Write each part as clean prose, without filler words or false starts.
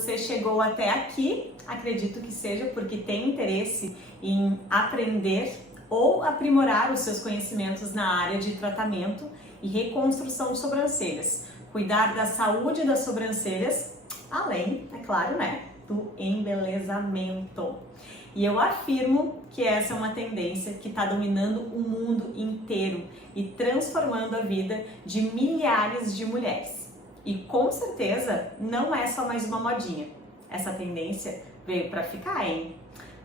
você chegou até aqui, acredito que seja porque tem interesse em aprender ou aprimorar os seus conhecimentos na área de tratamento e reconstrução de sobrancelhas. Cuidar da saúde das sobrancelhas, além, é claro, né, do embelezamento. E eu afirmo que essa é uma tendência que está dominando o mundo inteiro e transformando a vida de milhares de mulheres. E com certeza não é só mais uma modinha. Essa tendência veio para ficar, hein?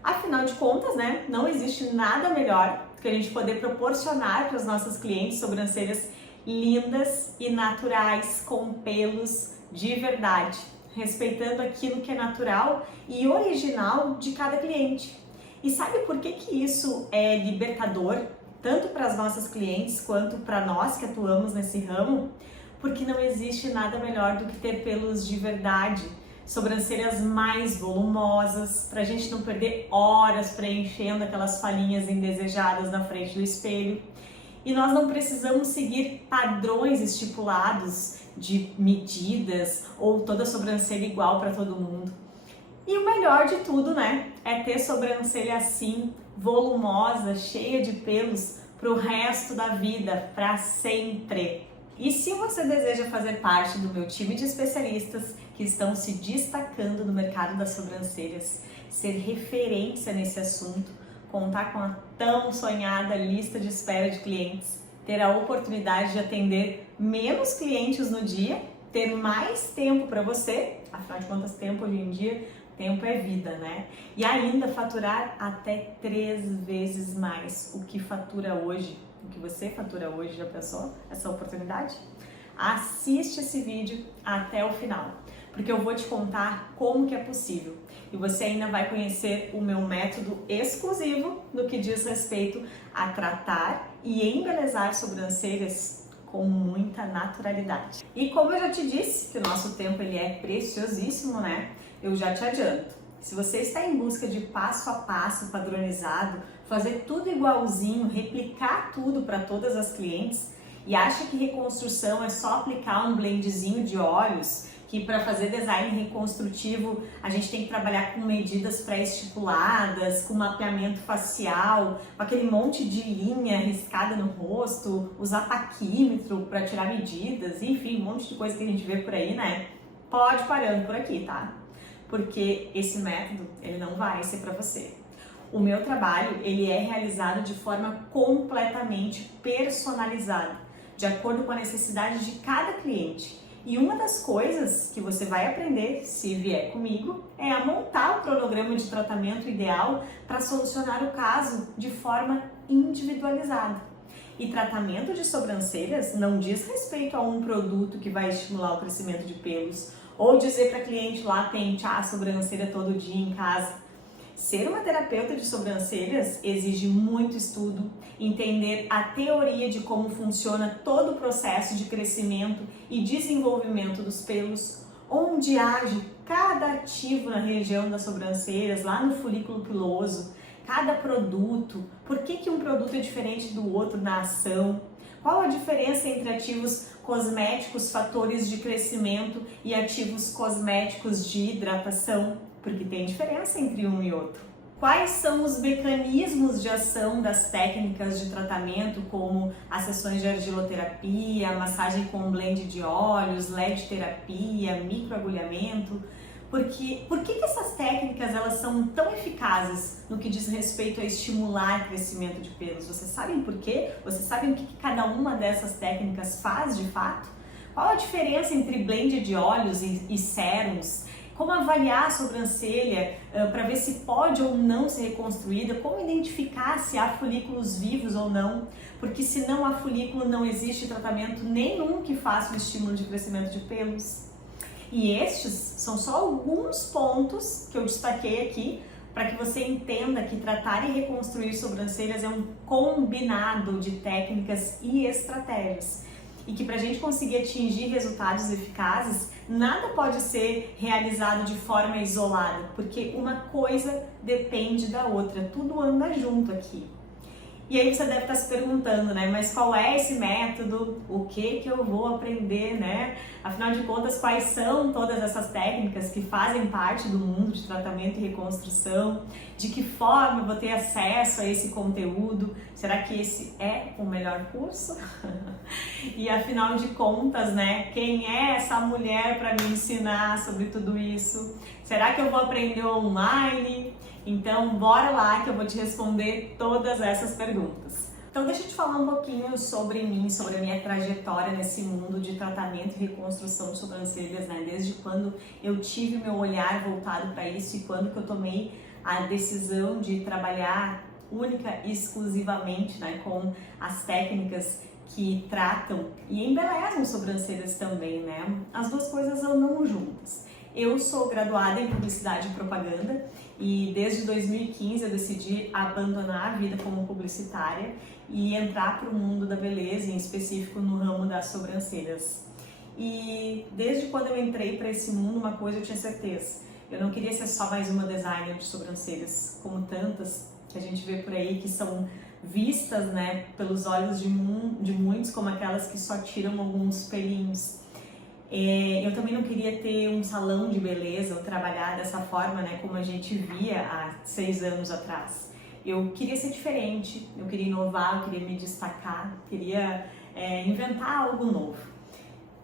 Afinal de contas, né, não existe nada melhor que a gente poder proporcionar para os nossos clientes sobrancelhas lindas e naturais, com pelos de verdade, respeitando aquilo que é natural e original de cada cliente. E sabe por que que isso é libertador, tanto para as nossas clientes quanto para nós que atuamos nesse ramo? Porque não existe nada melhor do que ter pelos de verdade, sobrancelhas mais volumosas, para a gente não perder horas preenchendo aquelas falhinhas indesejadas na frente do espelho. E nós não precisamos seguir padrões estipulados de medidas ou toda sobrancelha igual para todo mundo. E o melhor de tudo, né, é ter sobrancelha assim, volumosa, cheia de pelos para o resto da vida, para sempre. E se você deseja fazer parte do meu time de especialistas que estão se destacando no mercado das sobrancelhas, ser referência nesse assunto, contar com a tão sonhada lista de espera de clientes, ter a oportunidade de atender menos clientes no dia, ter mais tempo para você, afinal de contas, tempo hoje em dia, tempo é vida, né? E ainda faturar até 3 vezes mais o que fatura hoje. O que você fatura hoje, já pensou essa oportunidade? Assiste esse vídeo até o final, porque eu vou te contar como que é possível. E você ainda vai conhecer o meu método exclusivo no que diz respeito a tratar e embelezar sobrancelhas com muita naturalidade. E como eu já te disse, que o nosso tempo ele é preciosíssimo, né? Eu já te adianto. Se você está em busca de passo a passo padronizado, fazer tudo igualzinho, replicar tudo para todas as clientes e acha que reconstrução é só aplicar um blendzinho de olhos, que para fazer design reconstrutivo a gente tem que trabalhar com medidas pré-estipuladas, com mapeamento facial, com aquele monte de linha riscada no rosto, usar paquímetro para tirar medidas, enfim, um monte de coisa que a gente vê por aí, né? Pode ir parando por aqui, tá? Porque esse método, ele não vai ser para você. O meu trabalho, ele é realizado de forma completamente personalizada, de acordo com a necessidade de cada cliente. E uma das coisas que você vai aprender, se vier comigo, é a montar o cronograma de tratamento ideal para solucionar o caso de forma individualizada. E tratamento de sobrancelhas não diz respeito a um produto que vai estimular o crescimento de pelos, ou dizer para cliente lá pentear a sobrancelha todo dia em casa. Ser uma terapeuta de sobrancelhas exige muito estudo, entender a teoria de como funciona todo o processo de crescimento e desenvolvimento dos pelos, onde age cada ativo na região das sobrancelhas, lá no folículo piloso, cada produto, por que um produto é diferente do outro na ação, qual a diferença entre ativos cosméticos, fatores de crescimento e ativos cosméticos de hidratação, porque tem diferença entre um e outro. Quais são os mecanismos de ação das técnicas de tratamento, como as sessões de argiloterapia, massagem com blend de óleos, LED terapia, microagulhamento? Por que essas técnicas elas são tão eficazes no que diz respeito a estimular o crescimento de pelos? Vocês sabem por quê? Vocês sabem o que cada uma dessas técnicas faz de fato? Qual a diferença entre blend de óleos e sérums? Como avaliar a sobrancelha para ver se pode ou não ser reconstruída? Como identificar se há folículos vivos ou não? Porque se não há folículo, não existe tratamento nenhum que faça o estímulo de crescimento de pelos. E estes são só alguns pontos que eu destaquei aqui para que você entenda que tratar e reconstruir sobrancelhas é um combinado de técnicas e estratégias. E que para a gente conseguir atingir resultados eficazes, nada pode ser realizado de forma isolada, porque uma coisa depende da outra, tudo anda junto aqui. E aí você deve estar se perguntando, né? Mas qual é esse método? O que eu vou aprender, né? Afinal de contas, quais são todas essas técnicas que fazem parte do mundo de tratamento e reconstrução? De que forma eu vou ter acesso a esse conteúdo? Será que esse é o melhor curso? E afinal de contas, né? Quem é essa mulher para me ensinar sobre tudo isso? Será que eu vou aprender online? Então, bora lá que eu vou te responder todas essas perguntas. Então, deixa eu te falar um pouquinho sobre mim, sobre a minha trajetória nesse mundo de tratamento e reconstrução de sobrancelhas, né? Desde quando eu tive meu olhar voltado para isso e quando que eu tomei a decisão de trabalhar única e exclusivamente, né, com as técnicas que tratam e embelezam sobrancelhas também, né? As duas coisas andam juntas. Eu sou graduada em Publicidade e Propaganda e desde 2015 eu decidi abandonar a vida como publicitária e entrar para o mundo da beleza, em específico no ramo das sobrancelhas. E desde quando eu entrei para esse mundo, uma coisa eu tinha certeza: eu não queria ser só mais uma designer de sobrancelhas, como tantas que a gente vê por aí que são vistas, né, pelos olhos de muitos como aquelas que só tiram alguns pelinhos. Eu também não queria ter um salão de beleza ou trabalhar dessa forma, né, como a gente via há 6 anos atrás. Eu queria ser diferente, eu queria inovar, eu queria me destacar, queria inventar algo novo.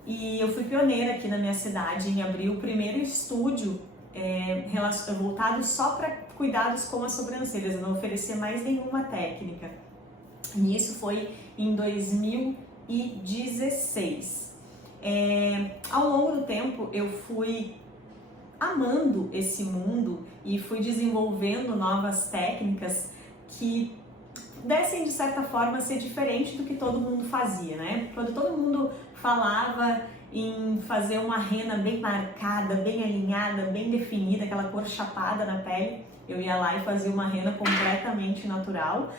E eu fui pioneira aqui na minha cidade em abrir o primeiro estúdio voltado só para cuidados com as sobrancelhas. Eu não oferecia mais nenhuma técnica. E isso foi em 2016. Ao longo do tempo eu fui amando esse mundo e fui desenvolvendo novas técnicas que dessem de certa forma ser diferente do que todo mundo fazia, né? Quando todo mundo falava em fazer uma rena bem marcada, bem alinhada, bem definida, aquela cor chapada na pele, eu ia lá e fazia uma rena completamente natural,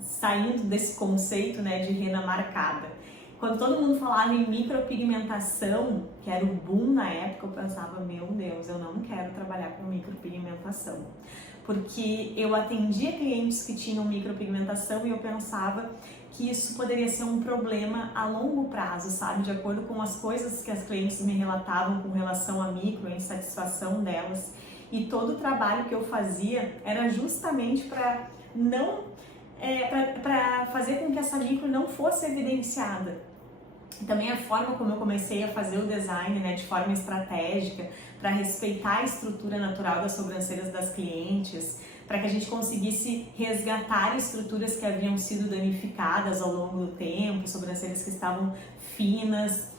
saindo desse conceito, né, de rena marcada. Quando todo mundo falava em micropigmentação, que era o boom na época, eu pensava, meu Deus, eu não quero trabalhar com micropigmentação. Porque eu atendia clientes que tinham micropigmentação e eu pensava que isso poderia ser um problema a longo prazo, sabe? De acordo com as coisas que as clientes me relatavam com relação à micro, a insatisfação delas. E todo o trabalho que eu fazia era justamente para fazer com que essa micro não fosse evidenciada. Também a forma como eu comecei a fazer o design, né, de forma estratégica, para respeitar a estrutura natural das sobrancelhas das clientes, para que a gente conseguisse resgatar estruturas que haviam sido danificadas ao longo do tempo, sobrancelhas que estavam finas.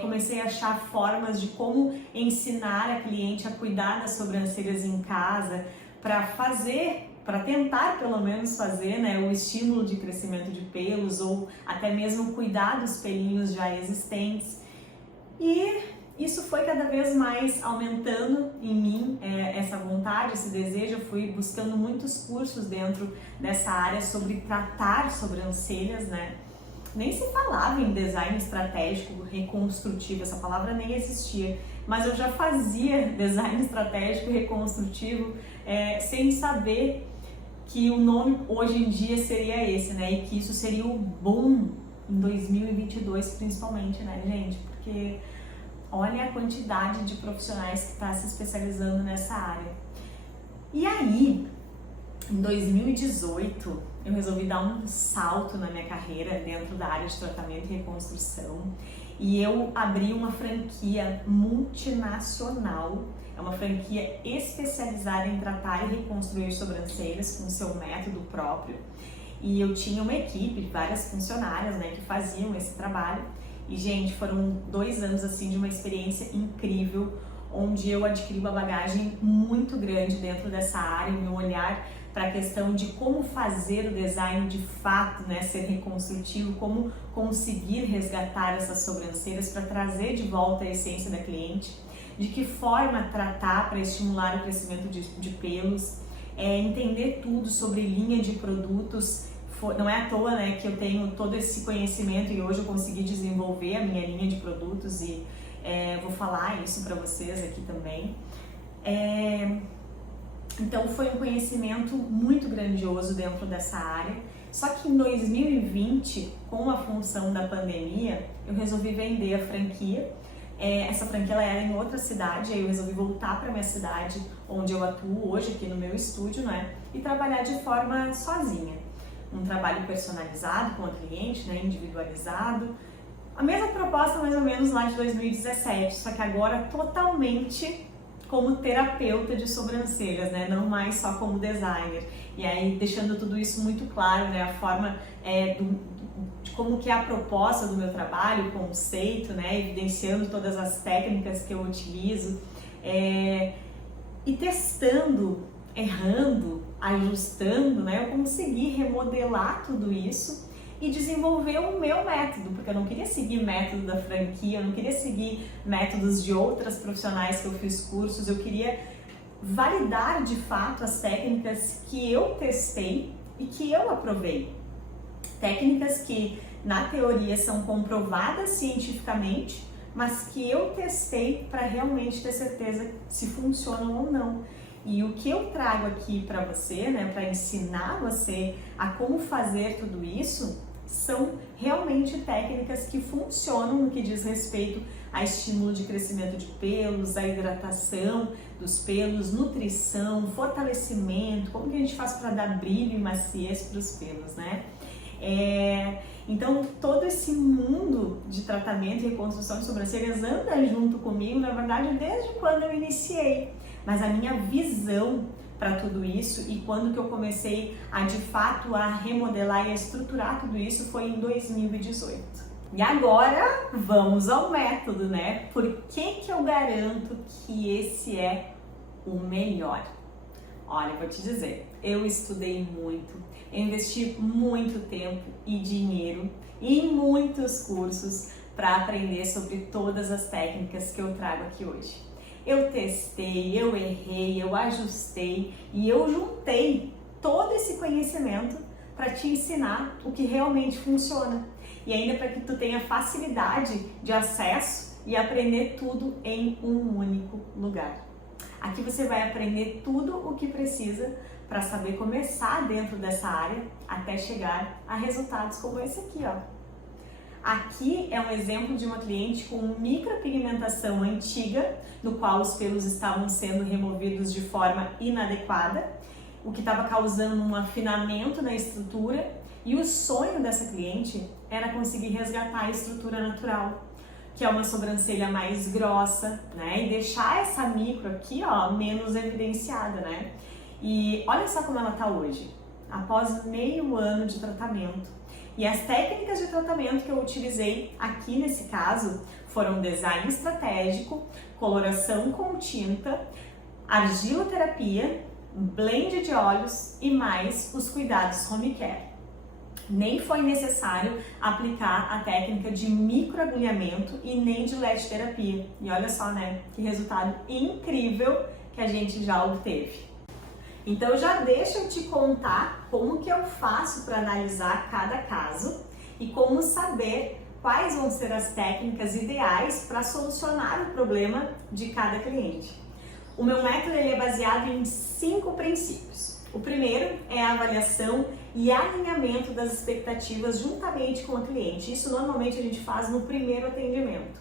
Comecei a achar formas de como ensinar a cliente a cuidar das sobrancelhas em casa, para tentar pelo menos fazer, né, o estímulo de crescimento de pelos ou até mesmo cuidar dos pelinhos já existentes. E isso foi cada vez mais aumentando em mim essa vontade, esse desejo. Eu fui buscando muitos cursos dentro dessa área sobre tratar sobrancelhas, né? Nem se falava em design estratégico reconstrutivo, essa palavra nem existia, mas eu já fazia design estratégico reconstrutivo sem saber que o nome hoje em dia seria esse, né? E que isso seria o boom em 2022 principalmente, né, gente? Porque olha a quantidade de profissionais que está se especializando nessa área. E aí, em 2018, eu resolvi dar um salto na minha carreira dentro da área de tratamento e reconstrução e eu abri uma franquia multinacional. É uma franquia especializada em tratar e reconstruir sobrancelhas com seu método próprio. E eu tinha uma equipe de várias funcionárias, né, que faziam esse trabalho. E, gente, foram 2 anos assim de uma experiência incrível, onde eu adquiri uma bagagem muito grande dentro dessa área, o meu olhar para a questão de como fazer o design de fato, né, ser reconstrutivo, como conseguir resgatar essas sobrancelhas para trazer de volta a essência da cliente, de que forma tratar para estimular o crescimento de pelos, entender tudo sobre linha de produtos. Não é à toa, né, que eu tenho todo esse conhecimento e hoje eu consegui desenvolver a minha linha de produtos e vou falar isso para vocês aqui também. Então foi um conhecimento muito grandioso dentro dessa área. Só que em 2020, com a função da pandemia, eu resolvi vender a franquia. Essa franquia ela era em outra cidade, aí eu resolvi voltar para minha cidade, onde eu atuo hoje, aqui no meu estúdio, né? E trabalhar de forma sozinha. Um trabalho personalizado com a cliente, né? Individualizado. A mesma proposta mais ou menos lá de 2017, só que agora totalmente como terapeuta de sobrancelhas, né? Não mais só como designer. E aí deixando tudo isso muito claro, né? A forma de como que é a proposta do meu trabalho, o conceito, né? Evidenciando todas as técnicas que eu utilizo e testando, errando, ajustando, né? Eu consegui remodelar tudo isso e desenvolver o meu método, porque eu não queria seguir método da franquia, eu não queria seguir métodos de outras profissionais que eu fiz cursos, eu queria validar de fato as técnicas que eu testei e que eu aprovei. Técnicas que na teoria são comprovadas cientificamente, mas que eu testei para realmente ter certeza se funcionam ou não. E o que eu trago aqui para você, né, para ensinar você a como fazer tudo isso, são realmente técnicas que funcionam no que diz respeito a estímulo de crescimento de pelos, a hidratação dos pelos, nutrição, fortalecimento, como que a gente faz para dar brilho e maciez para os pelos, né? Então todo esse mundo de tratamento e reconstrução de sobrancelhas anda junto comigo, na verdade, desde quando eu iniciei. Mas a minha visão para tudo isso e quando que eu comecei a de fato a remodelar e a estruturar tudo isso foi em 2018. E agora vamos ao método, né? Por que que eu garanto que esse é o melhor? Olha, eu vou te dizer, eu estudei muito, eu investi muito tempo e dinheiro em muitos cursos para aprender sobre todas as técnicas que eu trago aqui hoje. Eu testei, eu errei, eu ajustei e eu juntei todo esse conhecimento para te ensinar o que realmente funciona. E ainda para que tu tenha facilidade de acesso e aprender tudo em um único lugar. Aqui você vai aprender tudo o que precisa para saber começar dentro dessa área até chegar a resultados como esse aqui, ó. Aqui é um exemplo de uma cliente com micropigmentação antiga, no qual os pelos estavam sendo removidos de forma inadequada, o que estava causando um afinamento na estrutura, e o sonho dessa cliente era conseguir resgatar a estrutura natural, que é uma sobrancelha mais grossa, né? E deixar essa micro aqui, ó, menos evidenciada, né? E olha só como ela tá hoje, após meio ano de tratamento. E as técnicas de tratamento que eu utilizei aqui nesse caso foram design estratégico, coloração com tinta, argiloterapia, blend de óleos e mais os cuidados home care. Nem foi necessário aplicar a técnica de microagulhamento e nem de LED terapia. E olha só, né, que resultado incrível que a gente já obteve. Então já deixa eu te contar como que eu faço para analisar cada caso e como saber quais vão ser as técnicas ideais para solucionar o problema de cada cliente. O meu método ele é baseado em 5 princípios. O primeiro é a avaliação e alinhamento das expectativas juntamente com a cliente. Isso normalmente a gente faz no primeiro atendimento.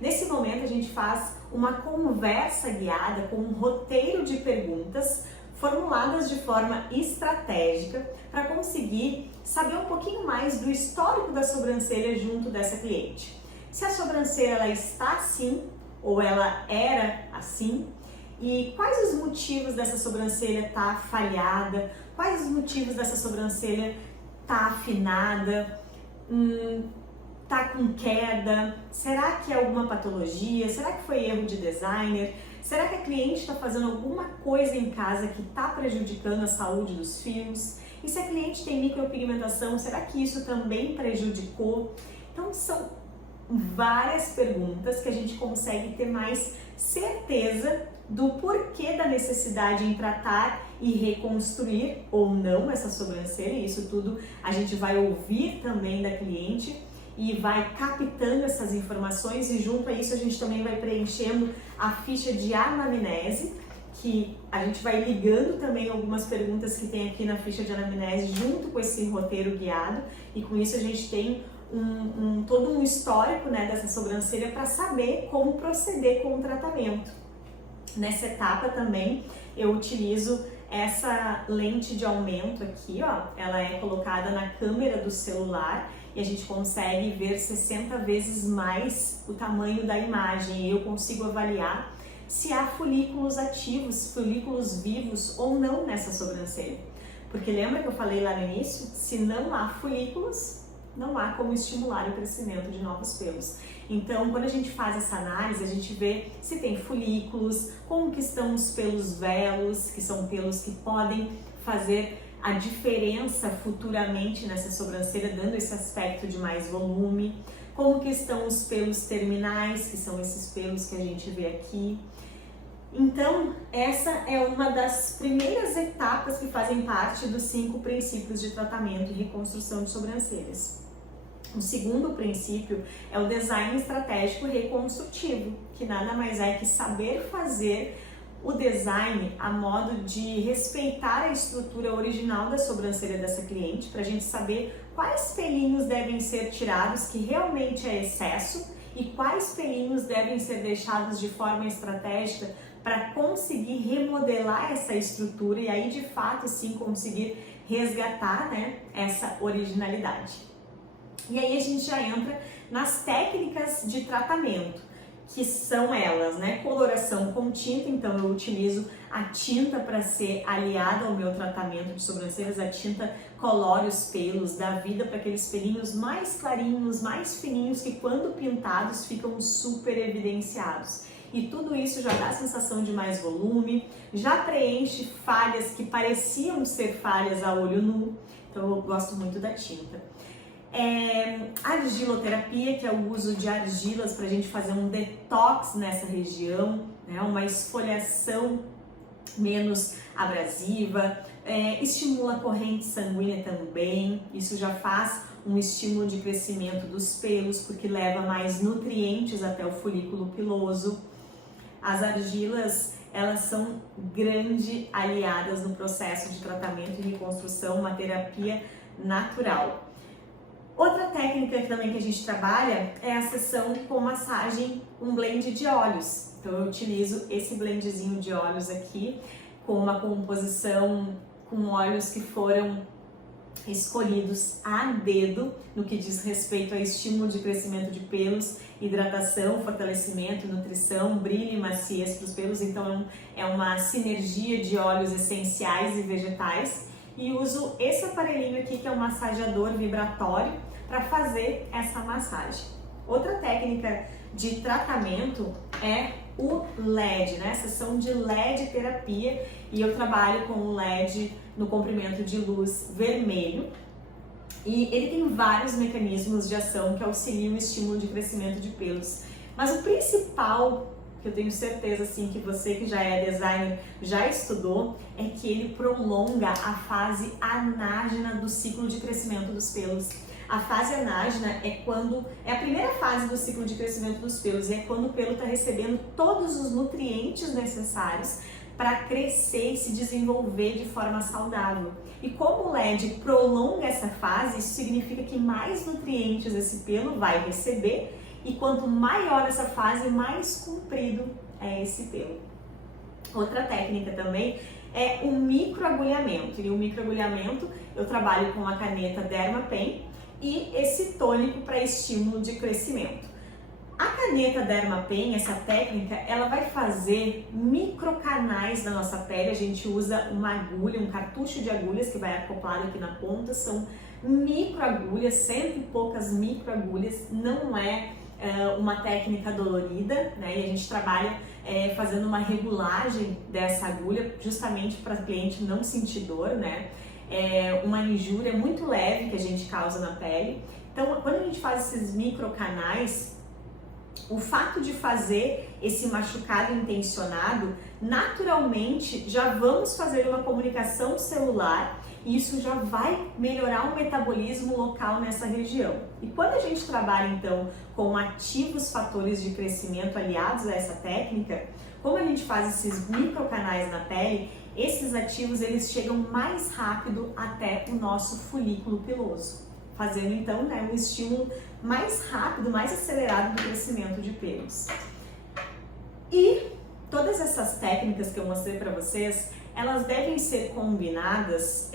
Nesse momento a gente faz uma conversa guiada com um roteiro de perguntas formuladas de forma estratégica para conseguir saber um pouquinho mais do histórico da sobrancelha junto dessa cliente. Se a sobrancelha ela está assim ou ela era assim e quais os motivos dessa sobrancelha estar falhada, quais os motivos dessa sobrancelha estar afinada, tá com queda, será que é alguma patologia, será que foi erro de designer? Será que a cliente está fazendo alguma coisa em casa que está prejudicando a saúde dos fios? E se a cliente tem micropigmentação, será que isso também prejudicou? Então são várias perguntas que a gente consegue ter mais certeza do porquê da necessidade em tratar e reconstruir ou não essa sobrancelha. E isso tudo a gente vai ouvir também da cliente e vai captando essas informações e junto a isso a gente também vai preenchendo a ficha de anamnese, que a gente vai ligando também algumas perguntas que tem aqui na ficha de anamnese junto com esse roteiro guiado, e com isso a gente tem todo um histórico, né, dessa sobrancelha para saber como proceder com o tratamento. Nessa etapa também eu utilizo essa lente de aumento aqui, ó, ela é colocada na câmera do celular e a gente consegue ver 60 vezes mais o tamanho da imagem, e eu consigo avaliar se há folículos ativos, folículos vivos ou não nessa sobrancelha. Porque lembra que eu falei lá no início? Se não há folículos, não há como estimular o crescimento de novos pelos. Então, quando a gente faz essa análise, a gente vê se tem folículos, como que estão os pelos velos, que são pelos que podem fazer a diferença futuramente nessa sobrancelha, dando esse aspecto de mais volume, como que estão os pelos terminais, que são esses pelos que a gente vê aqui. Então, essa é uma das primeiras etapas que fazem parte dos 5 princípios de tratamento e reconstrução de sobrancelhas. O segundo princípio é o design estratégico reconstrutivo, que nada mais é que saber fazer o design a modo de respeitar a estrutura original da sobrancelha dessa cliente, para a gente saber quais pelinhos devem ser tirados que realmente é excesso e quais pelinhos devem ser deixados de forma estratégica para conseguir remodelar essa estrutura e aí de fato sim conseguir resgatar, né, essa originalidade. E aí a gente já entra nas técnicas de tratamento, que são elas, né, coloração com tinta. Então eu utilizo a tinta para ser aliada ao meu tratamento de sobrancelhas. A tinta colore os pelos, dá vida para aqueles pelinhos mais clarinhos, mais fininhos, que quando pintados ficam super evidenciados. E tudo isso já dá a sensação de mais volume, já preenche falhas que pareciam ser falhas a olho nu. Então eu gosto muito da tinta. Argiloterapia, que é o uso de argilas para a gente fazer um detox nessa região, né? Uma esfoliação menos abrasiva, estimula a corrente sanguínea também, isso já faz um estímulo de crescimento dos pelos, porque leva mais nutrientes até o folículo piloso. As argilas, elas são grandes aliadas no processo de tratamento e reconstrução, uma terapia natural. Outra técnica também que a gente trabalha é a sessão com massagem, um blend de óleos. Então eu utilizo esse blendzinho de óleos aqui, com uma composição com óleos que foram escolhidos a dedo no que diz respeito a estímulo de crescimento de pelos, hidratação, fortalecimento, nutrição, brilho e maciez para os pelos. Então é uma sinergia de óleos essenciais e vegetais, e uso esse aparelhinho aqui que é um massageador vibratório para fazer essa massagem. Outra técnica de tratamento é o LED, né? Sessão de LED terapia, e eu trabalho com o LED no comprimento de luz vermelho, e ele tem vários mecanismos de ação que auxiliam o estímulo de crescimento de pelos. Mas o principal, que eu tenho certeza assim que você que já é designer já estudou, é que ele prolonga a fase anágena do ciclo de crescimento dos pelos. A fase anágena é a primeira fase do ciclo de crescimento dos pelos, e é quando o pelo está recebendo todos os nutrientes necessários para crescer e se desenvolver de forma saudável. E como o LED prolonga essa fase, isso significa que mais nutrientes esse pelo vai receber, e quanto maior essa fase, mais comprido é esse pelo. Outra técnica também é o microagulhamento. E o microagulhamento eu trabalho com a caneta Dermapen e esse tônico para estímulo de crescimento. A caneta Dermapen, essa técnica, ela vai fazer microcanais na nossa pele. A gente usa uma agulha, um cartucho de agulhas que vai acoplado aqui na ponta. São microagulhas, 100 e poucas microagulhas. Não é uma técnica dolorida, né? E a gente trabalha fazendo uma regulagem dessa agulha justamente para o cliente não sentir dor, né? Uma injúria muito leve que a gente causa na pele. Então, quando a gente faz esses microcanais, o fato de fazer esse machucado intencionado, naturalmente já vamos fazer uma comunicação celular, e isso já vai melhorar o metabolismo local nessa região. E quando a gente trabalha então com ativos fatores de crescimento aliados a essa técnica, Como a gente faz esses microcanais na pele, esses ativos eles chegam mais rápido até o nosso folículo piloso, fazendo então, né, um estímulo mais rápido, mais acelerado do crescimento de pelos. E todas essas técnicas que eu mostrei para vocês, elas devem ser combinadas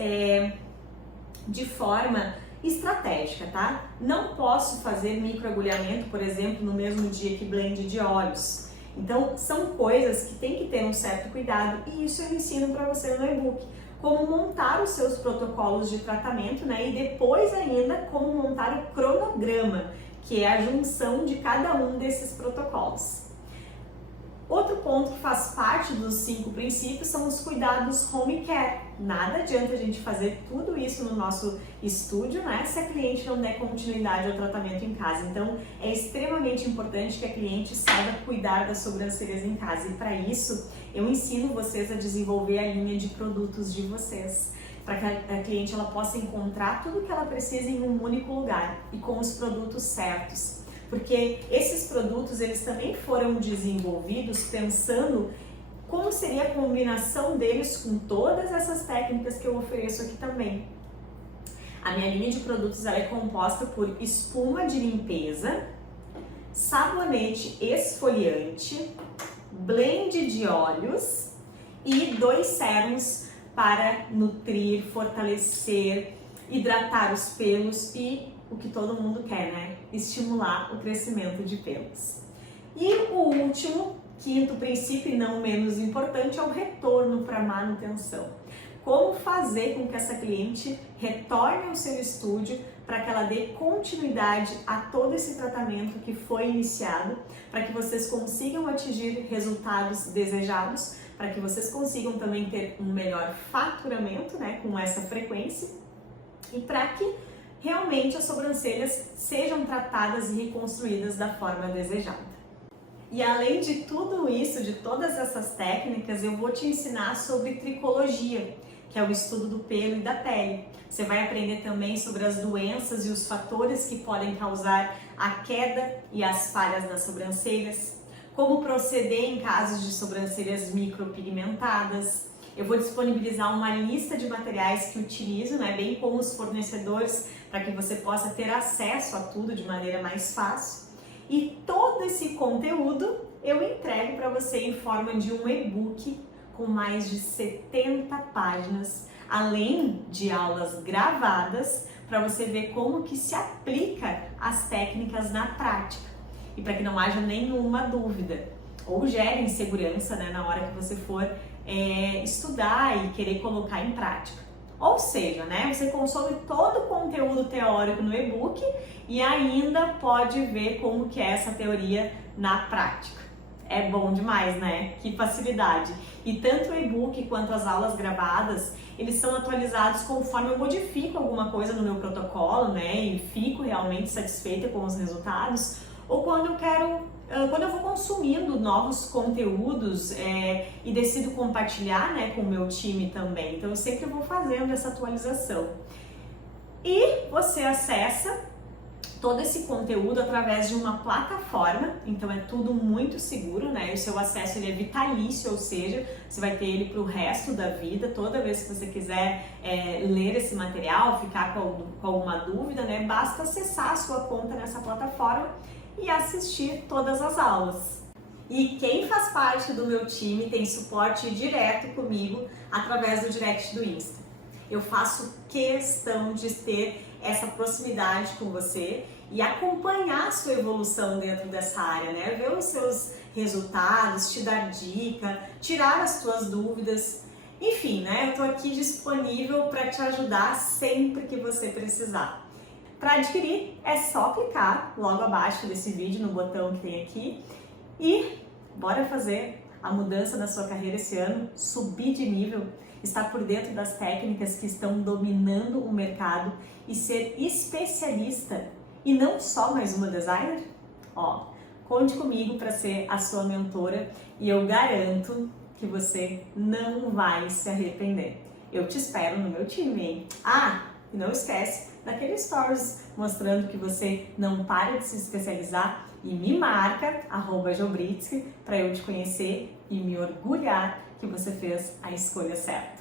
de forma estratégica, tá? Não posso fazer microagulhamento, por exemplo, no mesmo dia que blend de olhos. Então, são coisas que tem que ter um certo cuidado e isso eu ensino para você no e-book. Como montar os seus protocolos de tratamento, né? E depois ainda como montar o cronograma, que é a junção de cada um desses protocolos. Outro ponto que faz parte dos 5 princípios são os cuidados home care. Nada adianta a gente fazer tudo isso no nosso estúdio, né, se a cliente não der continuidade ao tratamento em casa. Então, é extremamente importante que a cliente saiba cuidar das sobrancelhas em casa. E para isso, eu ensino vocês a desenvolver a linha de produtos de vocês, para que a cliente ela possa encontrar tudo o que ela precisa em um único lugar e com os produtos certos. Porque esses produtos, eles também foram desenvolvidos pensando como seria a combinação deles com todas essas técnicas que eu ofereço aqui também. A minha linha de produtos ela é composta por espuma de limpeza, sabonete esfoliante, blend de óleos e 2 sérums para nutrir, fortalecer, hidratar os pelos e o que todo mundo quer, né? Estimular o crescimento de pelos. E o último, 5º princípio e não menos importante, é o retorno para manutenção. Como fazer com que essa cliente retorne ao seu estúdio para que ela dê continuidade a todo esse tratamento que foi iniciado, para que vocês consigam atingir resultados desejados, para que vocês consigam também ter um melhor faturamento, né, com essa frequência e para que realmente as sobrancelhas sejam tratadas e reconstruídas da forma desejada. E além de tudo isso, de todas essas técnicas, eu vou te ensinar sobre tricologia, que é o estudo do pelo e da pele. Você vai aprender também sobre as doenças e os fatores que podem causar a queda e as falhas nas sobrancelhas, como proceder em casos de sobrancelhas micropigmentadas. Eu vou disponibilizar uma lista de materiais que utilizo, né, bem como os fornecedores, para que você possa ter acesso a tudo de maneira mais fácil. E todo esse conteúdo eu entrego para você em forma de um e-book com mais de 70 páginas, além de aulas gravadas, para você ver como que se aplica as técnicas na prática. E para que não haja nenhuma dúvida ou gere insegurança, né, na hora que você for estudar e querer colocar em prática. Ou seja, né, você consome todo o conteúdo teórico no e-book e ainda pode ver como que é essa teoria na prática. É bom demais, né? Que facilidade! E tanto o e-book quanto as aulas gravadas, eles são atualizados conforme eu modifico alguma coisa no meu protocolo, né? E fico realmente satisfeita com os resultados, ou quando eu vou consumindo novos conteúdos e decido compartilhar, né, com o meu time também. Então eu sempre vou fazendo essa atualização. E você acessa todo esse conteúdo através de uma plataforma, então é tudo muito seguro, né? O seu acesso ele é vitalício, ou seja, você vai ter ele para o resto da vida. Toda vez que você quiser ler esse material, ficar com alguma dúvida, né? Basta acessar a sua conta nessa plataforma e assistir todas as aulas. E quem faz parte do meu time tem suporte direto comigo através do direct do Insta. Eu faço questão de ter essa proximidade com você e acompanhar a sua evolução dentro dessa área, né? Ver os seus resultados, te dar dica, tirar as tuas dúvidas. Enfim, né? Eu tô aqui disponível para te ajudar sempre que você precisar. Para adquirir, é só clicar logo abaixo desse vídeo no botão que tem aqui e bora fazer a mudança da sua carreira esse ano, subir de nível, estar por dentro das técnicas que estão dominando o mercado e ser especialista e não só mais uma designer? Ó, conte comigo para ser a sua mentora e eu garanto que você não vai se arrepender. Eu te espero no meu time, hein? Ah, e não esquece daquele stories mostrando que você não para de se especializar e me marca, @Jobritsky, para eu te conhecer e me orgulhar que você fez a escolha certa.